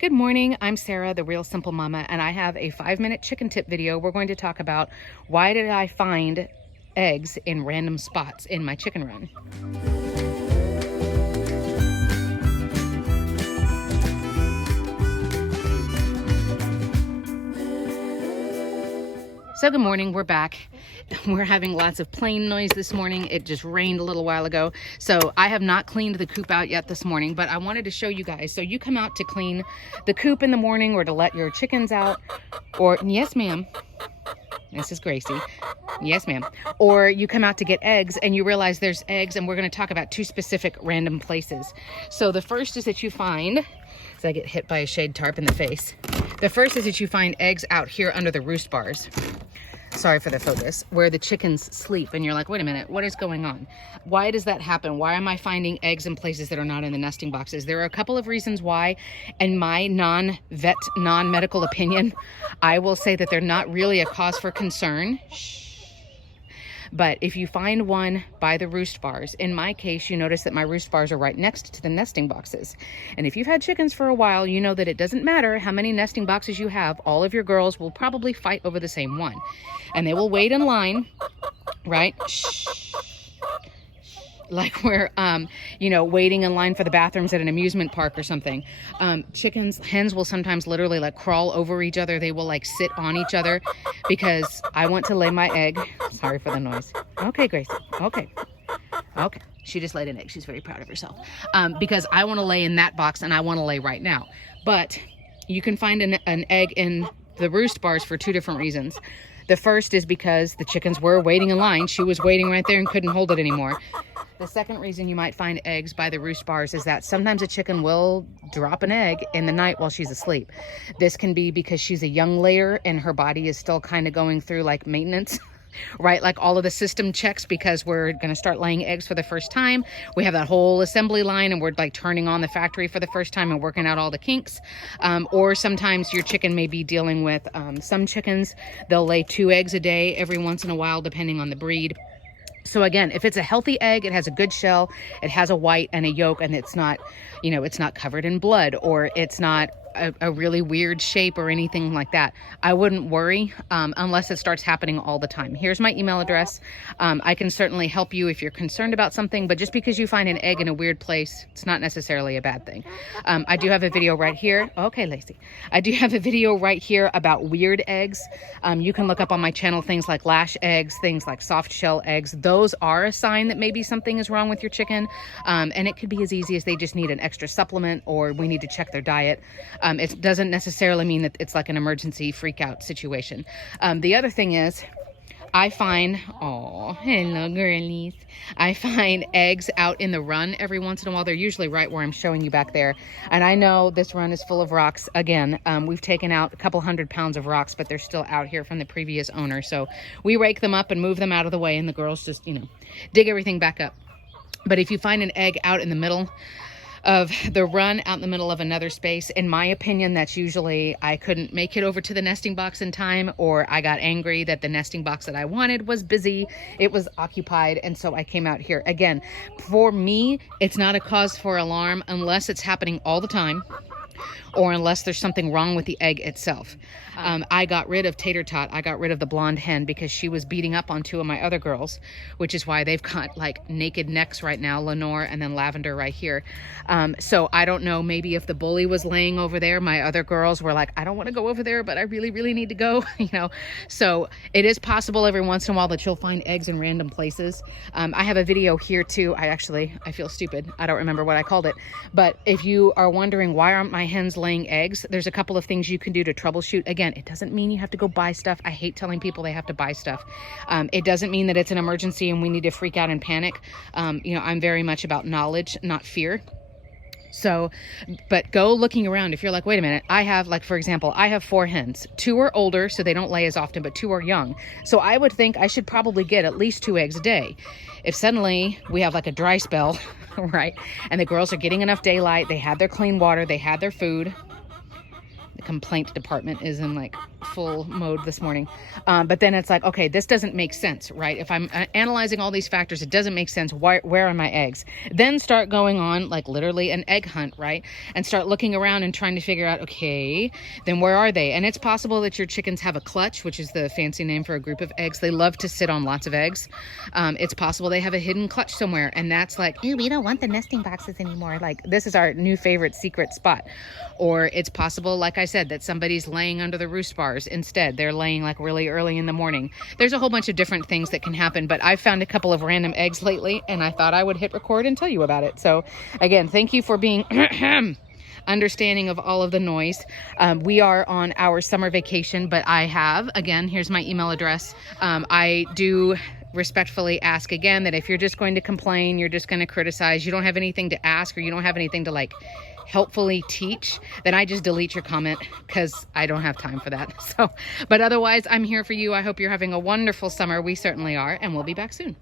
Good morning, I'm Sarah, the Real Simple Mama, and I have a 5-minute chicken tip video. We're going to talk about why did I find eggs in random spots in my chicken run. So good morning, we're back. We're having lots of plane noise this morning. It just rained a little while ago. So I have not cleaned the coop out yet this morning, but I wanted to show you guys. So you come out to clean the coop in the morning or to let your chickens out, or yes ma'am, this is Gracie. Yes, ma'am. Or you come out to get eggs and you realize there's eggs, and we're going to talk about 2 specific random places. So the first is that you find, so I get hit by a shade tarp in the face. The first is that you find eggs out here under the roost bars. Sorry for the focus, where the chickens sleep, and you're like, wait a minute, what is going on? Why does that happen? Why am I finding eggs in places that are not in the nesting boxes? There are a couple of reasons why. In my non-vet, non-medical opinion, I will say that they're not really a cause for concern. But if you find one by the roost bars, in my case, you notice that my roost bars are right next to the nesting boxes. And if you've had chickens for a while, you know that it doesn't matter how many nesting boxes you have, all of your girls will probably fight over the same one. And they will wait in line, right? Like we're, waiting in line for the bathrooms at an amusement park or something. Hens will sometimes literally like crawl over each other. They will like sit on each other because I want to lay my egg. Sorry for the noise. Okay, Gracie. Okay. She just laid an egg. She's very proud of herself. Because I want to lay in that box and I want to lay right now. But you can find an egg in the roost bars for 2 different reasons. The first is because the chickens were waiting in line. She was waiting right there and couldn't hold it anymore. The second reason you might find eggs by the roost bars is that sometimes a chicken will drop an egg in the night while she's asleep. This can be because she's a young layer and her body is still kind of going through like maintenance, right? Like all of the system checks, because we're going to start laying eggs for the first time. We have that whole assembly line and we're like turning on the factory for the first time and working out all the kinks. Or sometimes your chicken may be dealing with some chickens. They'll lay 2 eggs a day every once in a while, depending on the breed. So again, if it's a healthy egg, it has a good shell, it has a white and a yolk, and it's not, it's not covered in blood, or it's not a really weird shape or anything like that, I wouldn't worry unless it starts happening all the time. Here's my email address. I can certainly help you if you're concerned about something, but just because you find an egg in a weird place, it's not necessarily a bad thing. I do have a video right here. Okay, Lacey. I do have a video right here about weird eggs. You can look up on my channel things like lash eggs, things like soft shell eggs. Those are a sign that maybe something is wrong with your chicken. And it could be as easy as they just need an extra supplement, or we need to check their diet. It doesn't necessarily mean that it's like an emergency freak out situation. The other thing is, I find, oh, hello girlies. I find eggs out in the run every once in a while. They're usually right where I'm showing you back there. And I know this run is full of rocks. Again, we've taken out a couple 100 pounds of rocks, but they're still out here from the previous owner. So we rake them up and move them out of the way, and the girls just, dig everything back up. But if you find an egg out in the middle of the run, out in the middle of another space, in my opinion, that's usually I couldn't make it over to the nesting box in time, or I got angry that the nesting box that I wanted was busy, it was occupied, and so I came out here. Again, for me, it's not a cause for alarm unless it's happening all the time, or unless there's something wrong with the egg itself. I got rid of Tater Tot. I got rid of the blonde hen because she was beating up on 2 of my other girls, which is why they've got like naked necks right now, Lenore and then Lavender right here. So I don't know, maybe if the bully was laying over there, my other girls were like, I don't want to go over there, but I really, really need to go, So it is possible every once in a while that you'll find eggs in random places. I have a video here too. I feel stupid. I don't remember what I called it. But if you are wondering why aren't my hens laying eggs, there's a couple of things you can do to troubleshoot. Again, it doesn't mean you have to go buy stuff. I hate telling people they have to buy stuff. It doesn't mean that it's an emergency and we need to freak out and panic. I'm very much about knowledge, not fear. So, but go looking around. If you're like, wait a minute, I have, like, for example, I have 4 hens. 2 are older, so they don't lay as often, but 2 are young. So I would think I should probably get at least 2 eggs a day. If suddenly we have like a dry spell, right, and the girls are getting enough daylight, they had their clean water, they had their food, complaint department is in like full mode this morning. But then it's like, okay, this doesn't make sense, right? If I'm analyzing all these factors, it doesn't make sense. Where are my eggs? Then start going on like literally an egg hunt, right? And start looking around and trying to figure out, okay, then where are they? And it's possible that your chickens have a clutch, which is the fancy name for a group of eggs. They love to sit on lots of eggs. It's possible they have a hidden clutch somewhere, and that's like, ooh, we don't want the nesting boxes anymore. Like, this is our new favorite secret spot. Or it's possible, like I said, that somebody's laying under the roost bars instead. They're laying like really early in the morning. There's a whole bunch of different things that can happen, but I've found a couple of random eggs lately, and I thought I would hit record and tell you about it. So again, thank you for being understanding of all of the noise. We are on our summer vacation, but I have, again, here's my email address. I do respectfully ask again that if you're just going to complain, you're just going to criticize, you don't have anything to ask, or you don't have anything to like helpfully teach, then I just delete your comment, because I don't have time for that. So, but otherwise, I'm here for you. I hope you're having a wonderful summer. We certainly are, and we'll be back soon.